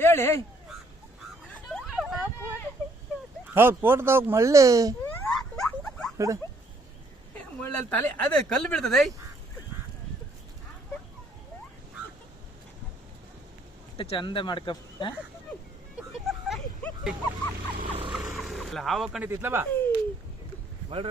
ಹೇಳಿ. ಹೌದು ಫೋಟೋ ತಗೋಕ್ ಮಳ್ಳಿ. ಮಳ್ಳಲ್ಲಿ ತಲೆ ಅದೇ ಕಲ್ಲು ಬೀಳ್ತದೆ. ಚಂದ ಮಾಡ್ಕ ಹಾವು ಹಾಕೊಂಡಿತ್ತು ಇತ್ಲಬಾ ಬಾ. ಬಳ್ರ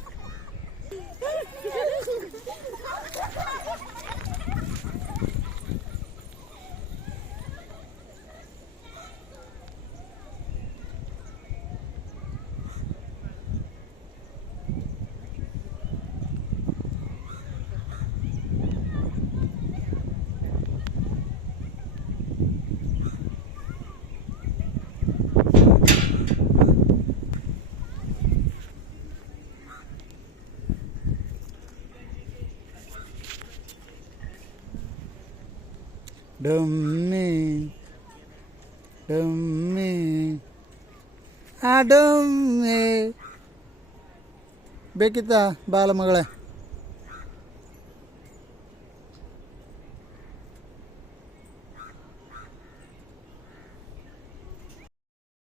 ಡಮ್ಮಿ ಡಮ್ಮಿ ಆ ಡಮ್ಮಿ ಬೇಕಿತ್ತ ಬಾಲ ಮಗಳೇ?